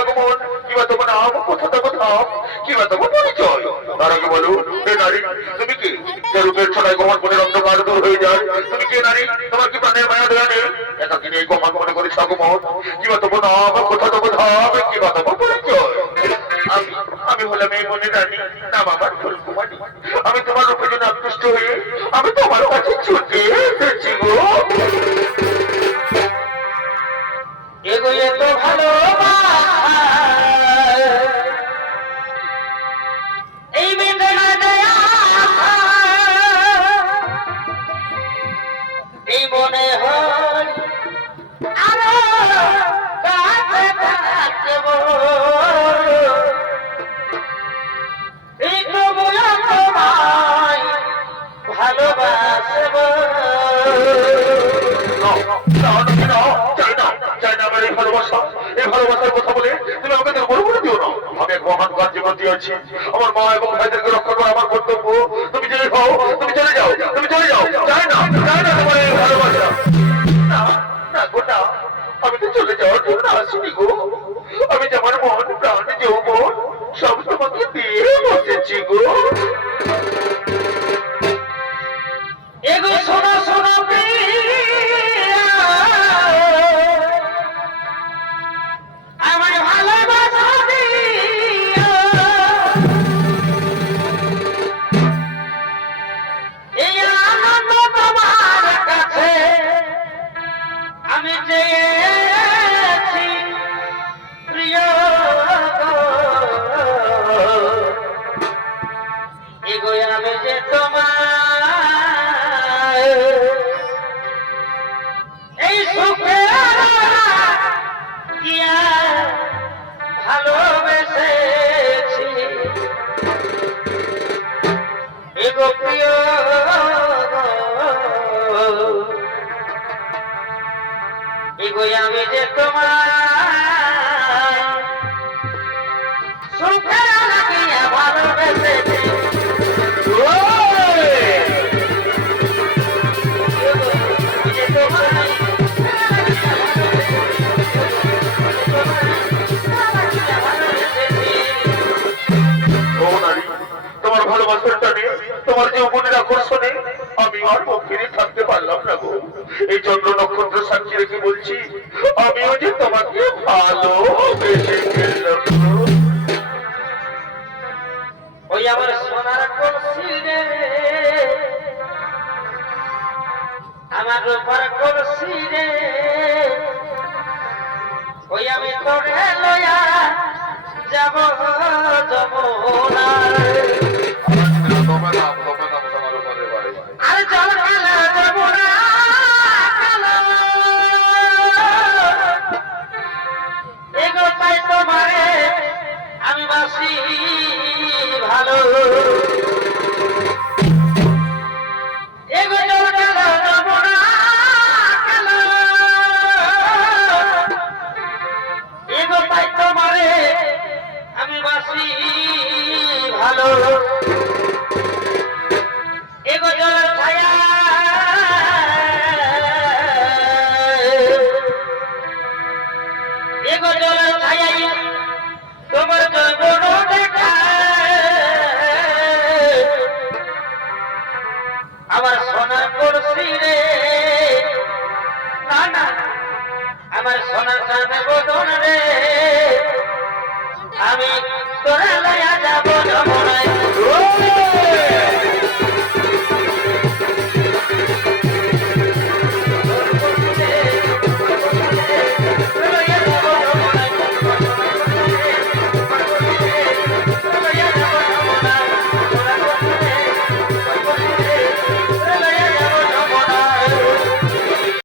আগমন কিংবা তোমার নাম, কোথা কোথাও কিংবা তোমার পরিচয়। তার আগে বলো হে নারী, তুমি কি? যে রূপের ছড়ায় গমন করে অন্ধকার দূর হয়ে যায়। তুমি কে নারী? তোমার কি প্রাণের মায়া দেয়া নেই? একা তিনি এই গমন মনে করিস আগমন কিংবা তোমার নাম, কোথা কোথাও কিংবা তোমার পরিচয়? আমি হলাম এই মনে রানী, নাম আমার ফুলকুমারী। আমি তোমার রূপে জন্য আকৃষ্ট হয়ে, আমি তোমার কাছে ছুটে এসেছি গো। এগোয়ে তো ভালো মনে হয় আরও কাছে থাকব ভালোবাসব ভালোবাসার কথা বলে তুমি আমাকে দুর্বল করে দিও না। আমি এক মহান কার্যে ব্রতী আছি। আমার মা এবং ভাইদেরকে রক্ষা করা আমার কর্তব্য তুমি চলে যাও আমি যে তোমার সুখে লাগিয়া ভালোবেসেছি তোমার ভালোবাসার টানে তোমার যে উপনের আকর্ষণে আমি আর মুখ ফিরে থাকতে পারলাম না গো। এই চন্দ্র নক্ষত্র সাক্ষী আমার রূপার কলসি রে। ওই আমি তোরে লয়া আমার সোনা বদন রে। আমি তোরা লয়া যাব যমুনায়।